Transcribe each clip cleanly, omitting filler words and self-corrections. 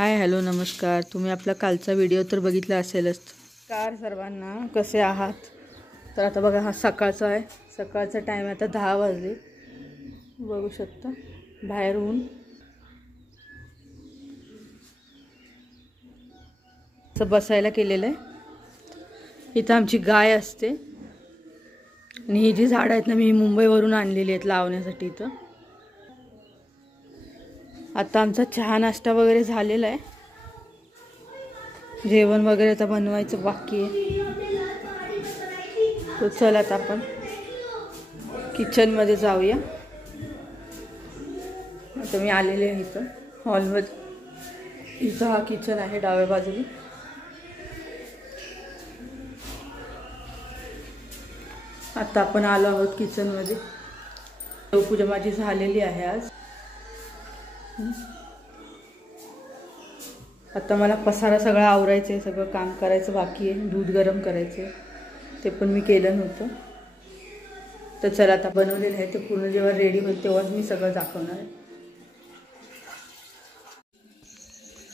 Hi hello नमस्कार. तुम्ही आपला कालचा व्हिडिओ तर बघितला असेलच. नमस्कार सर्वांना, कसे आहात? तर आता बघा हा सकाळचा आहे. सकाळचा टाईम आता 10 वाजले. बघू शकता बाहेर ऊन. असं बसायला केलेलं आहे. इथं आमची गाय असते आणि ही जी झाडं आहेत ना, मी मुंबईवरून आणलेली आहेत लावण्यासाठी. इथं आता आमचा चहा नाश्ता वगैरे झालेला आहे. जेवण वगैरे आता बनवायचं बाकी आहे. तर चला आता आपण किचनमध्ये जाऊया. आता मी आलेले आहे इथं हॉलमध्ये. इथं हा किचन आहे डाव्या बाजूला. आता आपण आलो आहोत किचनमध्ये. देवपूजा माझी झालेली आहे आज. आता मला पसारा सगळा आवरायचं आहे, सगळं काम करायचं बाकी आहे. दूध गरम करायचं आहे, ते पण मी केलं नव्हतं. तर चला आता बनवलेलं आहे, ते पूर्ण जेव्हा रेडी होईल तेव्हाच मी सगळं दाखवणार आहे.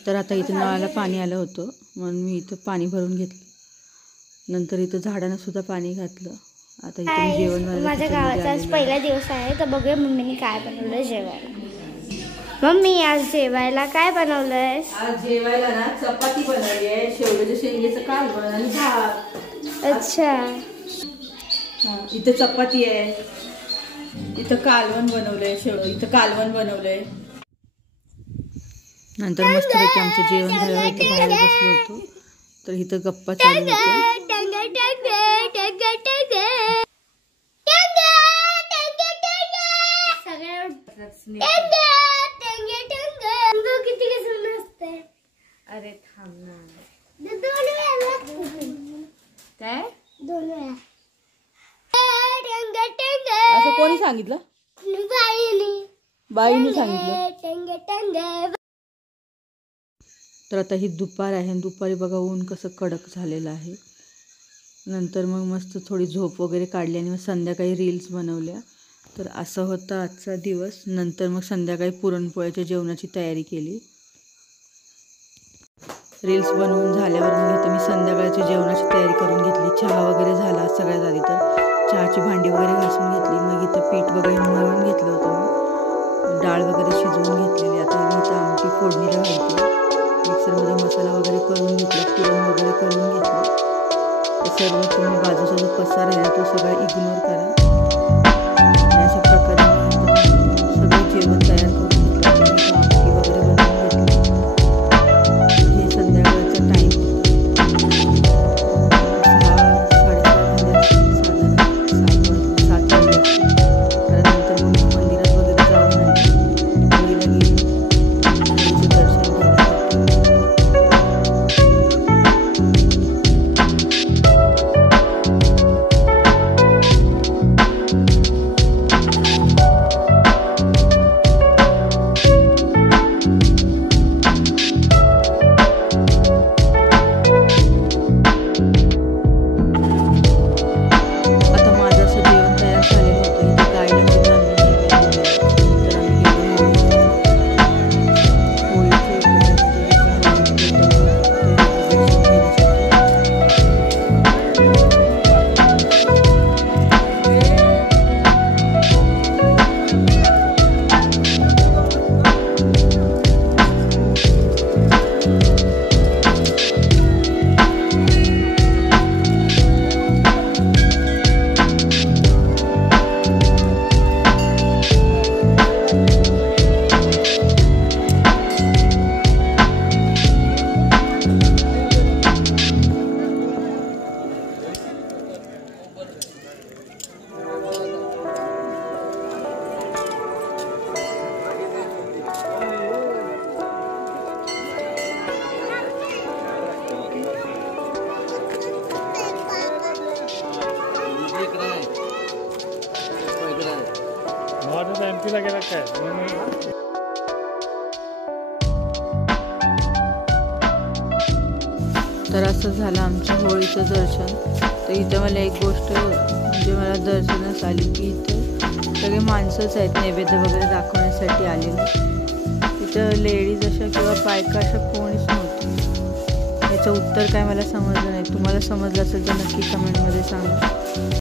तर आता इथं नळाला पाणी आलं होतं म्हणून मी इथं पाणी भरून घेतलं. नंतर इथं झाडांना सुद्धा पाणी घातलं. आता इथं मी जेवण माझ्या गावाचा आज पहिला दिवस आहे. तर बघूया मम्मीने काय बनवलं जेवायला. मम्मी आज जेवायला काय बनवलंय? आज जेवायला ना चपाती बनवली आहे, शेवग्याच्या शेंगेचं कालवण आणि भात. अच्छा. इथे चपाती आहे, इथं कालवण बनवलंय, इथं कालवण बनवलंय. नंतर मस्तपैकी आमचं जेवण झालं होतं, बाहेर बसलो होतो. तर इथं गप्पा चालू होत्या. अरे थांब ना. काय असं असं कोणी सांगितलं? बाईने सांगितलं. तर आता ही दुपार आहे. दुपारी बघा ऊन कसं कडक झालेलं आहे. नंतर मग मस्त थोडी झोप वगैरे काढली आणि मग संध्याकाळी रील्स बनवल्या. तर असं होता आजचा दिवस. नंतर मग संध्याकाळी पुरणपोळ्याच्या जेवणाची तयारी केली. रील्स बनवून झाल्यावर मग इथं मी संध्याकाळच्या जेवणाची तयारी करून घेतली. चहा वगैरे झाला सगळ्यात आधी. तर चहाची भांडी वगैरे घासून घेतली. मग इथं पीठ वगैरे मळून घेतलं होतं मी. डाळ वगैरे शिजवून घेतलेली. आता मी इथं आमटी फोडणीला घालते. मिक्सरमध्ये मसाला वगैरे करून घेतला, पुरण वगैरे करून घेतलं. तर सर्व तुम्ही बाजूचा जो पसार आहे तो सगळा इग्नोर करा. आणि अशा प्रकारे सगळं जेवण तयार करून घेतलं. आमटी वगैरे बनवून घेतली. हे संध्याकाळचा टाईम होता. 7 वाजले. त्यानंतर मग मंदिरात वगैरे जाऊन आली. देवीचं दर्शन घेण्यासाठी. तर असं झालं आमचं होळीचं दर्शन. तर इथं मला एक गोष्ट म्हणजे मला दर्शनास आली की इथं सगळे माणसंच आहेत नैवेद्य वगैरे दाखवण्यासाठी आलेले. तिथं लेडीज अशा किंवा बायका अशा कोणीच नव्हती. याचं उत्तर काय मला समजलं नाही. तुम्हाला समजलं असेल तर नक्की कमेंटमध्ये सांगा.